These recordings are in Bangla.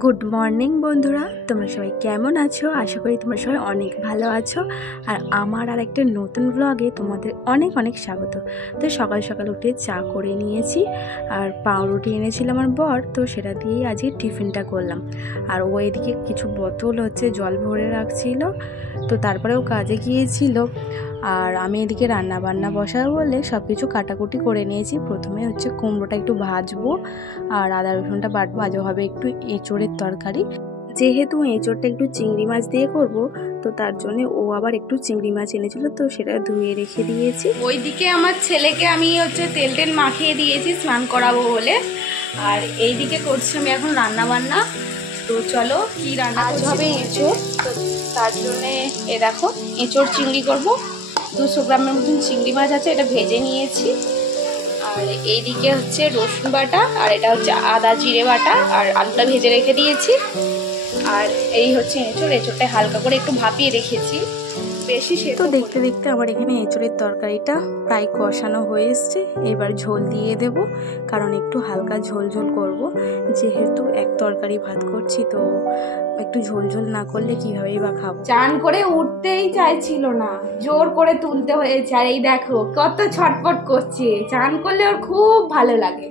গুড মর্নিং বন্ধুরা, তোমরা সবাই কেমন আছো? আশা করি তোমরা সবাই অনেক ভালো আছো। আর আমার আর একটা নতুন ব্লগে তোমাদের অনেক অনেক স্বাগত। তো সকাল সকাল উঠে চা করে নিয়েছি, আর পাউরুটি এনেছিল আমার বর, তো সেটা দিয়েই আজকে টিফিনটা করলাম। আর ও এদিকে কিছু বোতল জল ভরে রাখছিল, তো তারপরে ও কাজে গিয়েছিল। আর আমি এদিকে রান্না বান্না বসাবো বলে সব কিছু কাটাকুটি করে নিয়েছি। প্রথমে কুমড়োটা একটু ভাজবো, আর আদা রসুনটা বাটবো। আজও হবে একটু এঁচোড়ের তরকারি, যেহেতু এঁচোড়টা একটু চিংড়ি মাছ দিয়ে করব, তো তার জন্য ও আবার একটু চিংড়ি মাছ এনেছিল, তো সেটা ধুয়ে রেখে দিয়েছি। ওইদিকে আমার ছেলেকে আমি তেল মাখিয়ে দিয়েছি স্নান করাবো বলে, আর এইদিকে করছি আমি এখন রান্না বান্না। তো চলো কি রান্না হবে। এঁচোড়, তো তার জন্যে এ দেখো এঁচোড় চিংড়ি করব। 200 গ্রামের মতন চিংড়ি মাছ আছে, এটা ভেজে নিয়েছি। আর এইদিকে রসুন বাটা, আর এটা আদা জিরে বাটা, আর আলুটা ভেজে রেখে দিয়েছি। আর এই এঁচোড়টা হালকা করে একটু ভাপিয়ে রেখেছি, বেশি সে তো। দেখতে দেখতে আমার এখানে এঁচোড়ের তরকারিটা প্রায় কষানো হয়ে এসছে। এবার ঝোল দিয়ে দেব, কারণ একটু হালকা ঝোল ঝোল করব, যেহেতু এক তরকারি ভাত করছি, তো একটু ঝোল ঝোল না করলে কিভাবেই বা খাবো। চান করে উঠতেই চাইছিল না, জোর করে তুলতে হয়েছে। আর এই দেখো কত ছটফট করছে, চান করলে ওর খুব ভালো লাগে।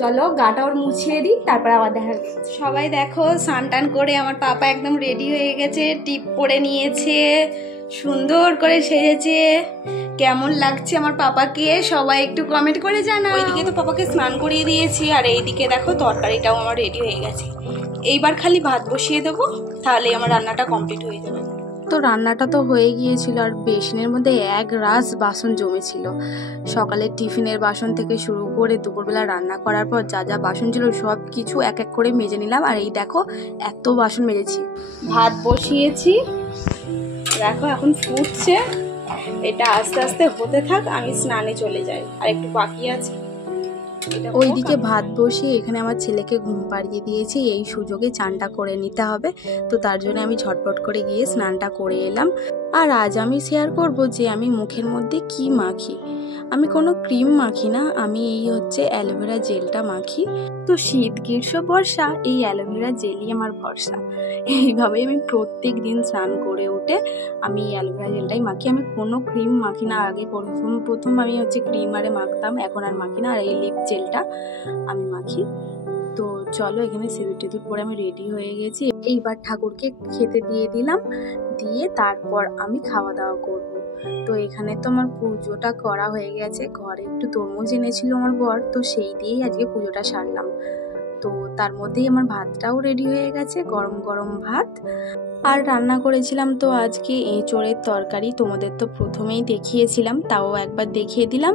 চলো গাটা ওর মুছিয়ে দিই, তারপর আবার দেখা যাচ্ছে। সবাই দেখো স্নান টান করে আমার পাপা একদম রেডি হয়ে গেছে, টিপ পরে নিয়েছে, সুন্দর করে সেজেছে। কেমন লাগছে আমার পাপাকে সবাই একটু কমেন্ট করে জানাও। ওইদিকে তো পাপাকে স্নান করিয়ে দিয়েছি, আর এইদিকে দেখো তরকারিটাও আমার রেডি হয়ে গেছে। এইবার খালি ভাত বসিয়ে দেবো, তাহলে আমার রান্নাটা কমপ্লিট হয়ে যাবে। তো রান্নাটা তো হয়ে গিয়েছিল, আর বেসিনের মধ্যে এক রাস বাসন জমেছিল। সকালের টিফিনের বাসন থেকে শুরু করে দুপুরবেলা রান্না করার পর যা যা বাসন ছিল সব কিছু এক এক করে মেজে নিলাম। আর এই দেখো এত বাসন মেজেছি। ভাত বসিয়েছি, দেখো এখন ফুটছে। এটা আস্তে আস্তে হতে থাক, আমি স্নানে চলে যাই, আর একটু বাকি আছে। ওইদিকে ভাত বসিয়ে এখানে আমার ছেলেকে ঘুম পাড়িয়ে দিয়েছি, এই সুযোগে চানটা করে নিতে হবে। তো তার জন্য আমি ঝটপট করে গিয়ে স্নানটা করে এলাম। আর আজ আমি শেয়ার করব যে আমি মুখের মধ্যে কি মাখি। আমি কোনো ক্রিম মাখি না, আমি এই অ্যালোভেরা জেলটা মাখি। তো শীত গ্রীষ্ম বর্ষা এই অ্যালোভেরা জেলই আমার ভরসা। এইভাবেই আমি প্রত্যেক দিন স্নান করে উঠে আমি অ্যালোভেরা জেলটাই মাখি। আমি কোনো ক্রিম মাখি না। আগে প্রথম আমি ক্রিম আরে মাখতাম, এখন আর মাখি না। আর এই লিপ জেলটা আমি মাখি। তো চলো, এখানে সিঁদুর টিঁদুর পরে আমি রেডি হয়ে গেছি। এইবার ঠাকুরকে খেতে দিয়ে দিলাম, দিয়ে তারপর আমি খাওয়া দাওয়া করব। তো এখানে তো আমার পুজোটা করা হয়ে গেছে। ঘরে একটু তরমুজ এনেছিল আমার বর, তো সেই দিয়েই আজকে পুজোটা সারলাম। তো তার মধ্যেই আমার ভাতটাও রেডি হয়ে গেছে, গরম গরম ভাত। আর রান্না করেছিলাম তো আজকে এঁচোড়ের তরকারি। তোমাদের তো প্রথমেই দেখিয়েছিলাম, তাও একবার দেখিয়ে দিলাম।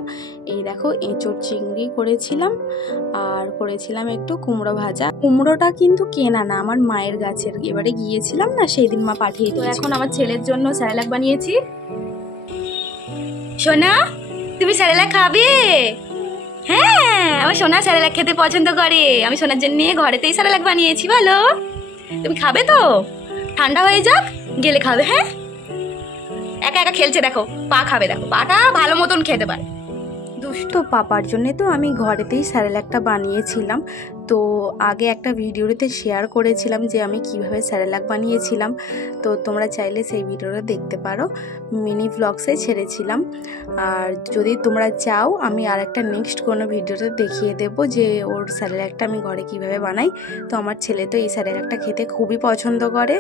এই দেখো এঁচোড় চিংড়ি করেছিলাম, আর করেছিলাম একটু কুমড়ো ভাজা। কুমড়োটা কিন্তু কেনা না, আমার মায়ের গাছের। এবারে গিয়েছিলাম না, সেই দিন মা পাঠিয়ে দিয়েছে। তো এখন আমার ছেলের জন্য স্যালাড বানিয়েছি। সোনা, তুমি স্যালাড খাবে? হ্যাঁ, আমার সোনা স্যালাড খেতে পছন্দ করে। আমি সোনার জন্য ঘরেতেই স্যালাড বানিয়েছি। বলো, তুমি খাবে তো? ঠান্ডা হয়ে যাক, গেলে খাবে। হ্যাঁ, একা একা খেলছে, দেখো পা খাবে, দেখো পাটা ভালো মতন খেতে পারে। দুষ্ট পাপার জন্য তো আমি ঘরেতেই স্যারেলাকটা বানিয়েছিলাম। তো আগে একটা ভিডিওতে শেয়ার করেছিলাম যে আমি কিভাবে স্যারেলাক বানিয়েছিলাম, তো তোমরা চাইলে সেই ভিডিওটা দেখতে পারো। মিনি ভ্লগসে ছেড়েছিলাম। আর যদি তোমরা চাও, আমি আর একটা নেক্সট কোনো ভিডিওতে দেখিয়ে দেব যে ওর স্যারেলাকটা আমি ঘরে কিভাবে বানাই। তো আমার ছেলে তো এই স্যারেলাকটা খেতে খুবই পছন্দ করে।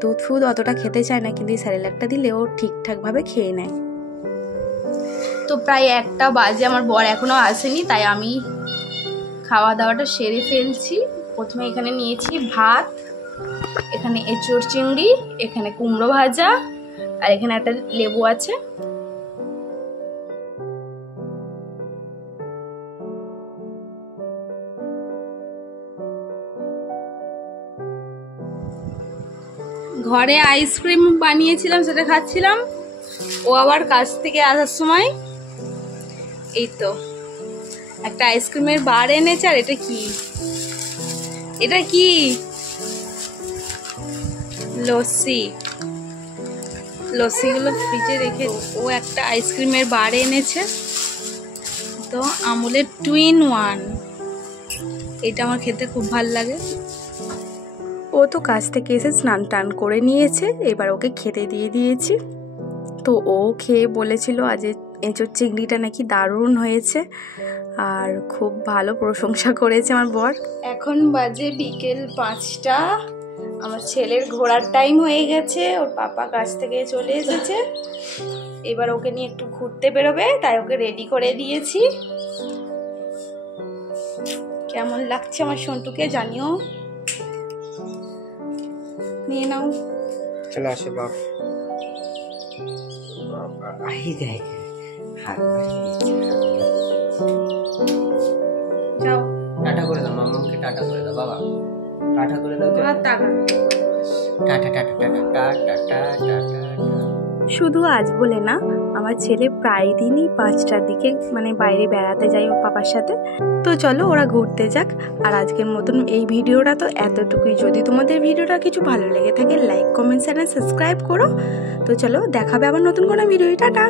দুধ ফুদ অতটা খেতে চায় না, কিন্তু এই স্যারেলাকটা দিলে ও ঠিকঠাকভাবে খেয়ে নেয়। তো প্রায় 1টা বাজে, আমার বর এখনো আসেনি, তাই আমি খাওয়া দাওয়াটা সেরে ফেলছি। প্রথমে এখানে নিয়েছি ভাত, এখানে এঁচোড় চিংড়ি, এখানে কুমড়ো ভাজা, আর এখানে একটা লেবু আছে। ঘরে আইসক্রিম বানিয়েছিলাম, সেটা খাচ্ছিলাম। ও আবার কাছ থেকে আসার সময় এই তো একটা আইসক্রিমের বার এনেছে। আর এটা কি? এটা কি? লস্যি। লস্যিগুলো ফ্রিজে রেখে ও একটা আইসক্রিমের বার এনেছে। তো আমুলের 2 in 1, এটা আমার খেতে খুব ভালো লাগে। ও তো কাজ থেকে এসে স্নান টান করে নিয়েছে, এবার ওকে খেতে দিয়ে দিয়েছি। তো ও খেয়ে বলেছিল আজ এঁচোড় চিংড়িটা নাকি দারুণ হয়েছে, আর খুব ভালো প্রশংসা করেছে আমার বর। এখন বাজে বিকেল 5টা, আমার ছেলের ঘোরার টাইম হয়ে গেছে, ওর পাপা কাজ থেকে চলে এসেছে, এবার ওকে নিয়ে একটু ঘুরতে বেরোবে, তাই ওকে রেডি করে দিয়েছি। কেমন লাগছে আমার সন্টুকে জানিও, নিয়ে নাও। চলে আসে বাপ, আই দেখ হাত যাও টাটা করে দাও, মাম্মাকে টাটা করে দাও বাবা, টাটা করে দাও, tata tata tata tata tata. শুধু আজ বলে না, আমার ছেলে প্রায় দিনই 5টার দিকে মানে বাইরে বেড়াতে যায় ওর পাপার সাথে। তো চলো ওরা ঘুরতে যাক। আর আজকের মতন এই ভিডিওটা তো এতটুকুই। যদি তোমাদের ভিডিওটা কিছু ভালো লেগে থাকে লাইক কমেন্ট চ্যানেল সাবস্ক্রাইব করো। তো চলো দেখাবে আবার নতুন কোনো ভিডিও। টাটা।